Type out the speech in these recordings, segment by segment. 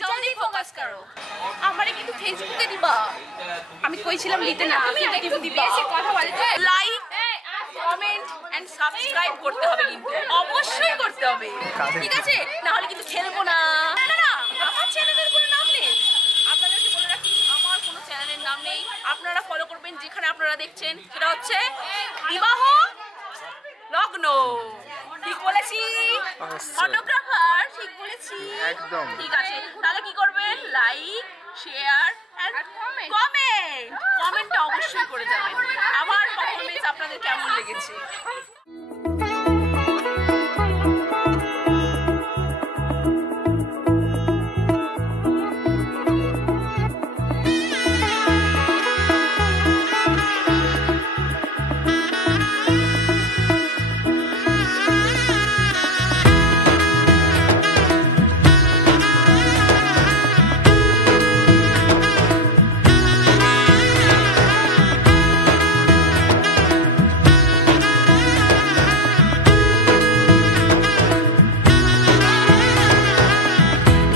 জলদি ফোকাস করো। আমারে কিন্তু ফেসবুকে দিবা। আমি কইছিলাম দিতে না, তুমি একটু বেশি কথা বলতে। লাইক, কমেন্ট এন্ড সাবস্ক্রাইব করতে হবে, কিন্তু অবশ্যই করতে হবে, ঠিক আছে? না হলে কিন্তু খেলবো না। না না, আমার চ্যানেলের কোনো নাম নেই। আপনাদেরকে বলে রাখি, আমার কোনো চ্যানেলের নাম নেই। আপনারা ফলো করবেন যেখানে আপনারা দেখছেন, সেটা হচ্ছে বিবাহ লগ্ন। ঠিক বলেছি? ফটোগ্রাফার ঠিক বলেছি? একদম ঠিক আছে। তাহলে কি করবেন? Like, share and comment. কমেন্টটা অবশ্যই করে যাবেন। আমার পারফরম্যান্স আপনাদের কেমন লেগেছে?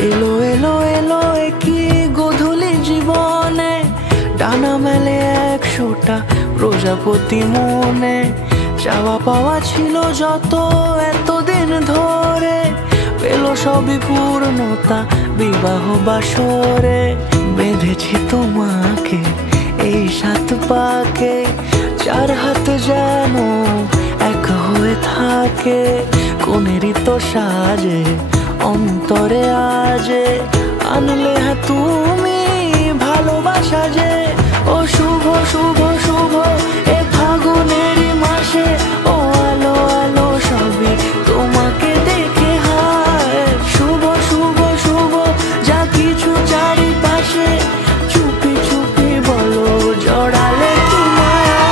এলো এলো এলো কি গোধূলি জীবনে, ডানা মেলে 100টা প্রজাপতি মনে। চাওয়া পাওয়া ছিল যত এতদিন ধরে, পেল সবই পূর্ণতা বিবাহ বাসরে। বেঁধেছি তোমাকে এই 7 পাকে, 4 হাত যেন এক হয়ে থাকে। কোনেরই তো সাজে অন্তরে আজে, আনলে তুমি ভালোবাসা যে। ও শুভ শুভ শুভ এ ফাগুনেরই মাসে, ও আলো আলো সবই তোমাকে দেখে হায়। শুভ শুভ শুভ যা কিছু চারিপাশে, চুপি চুপি বলো জড়ালে কি মায়া।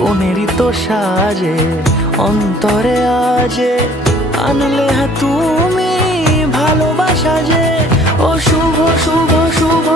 কোনেরই তো সাজে অন্তরে আজে, আনলে তুমি ভালোবাসা যে। ও শুভ শুভ শুভ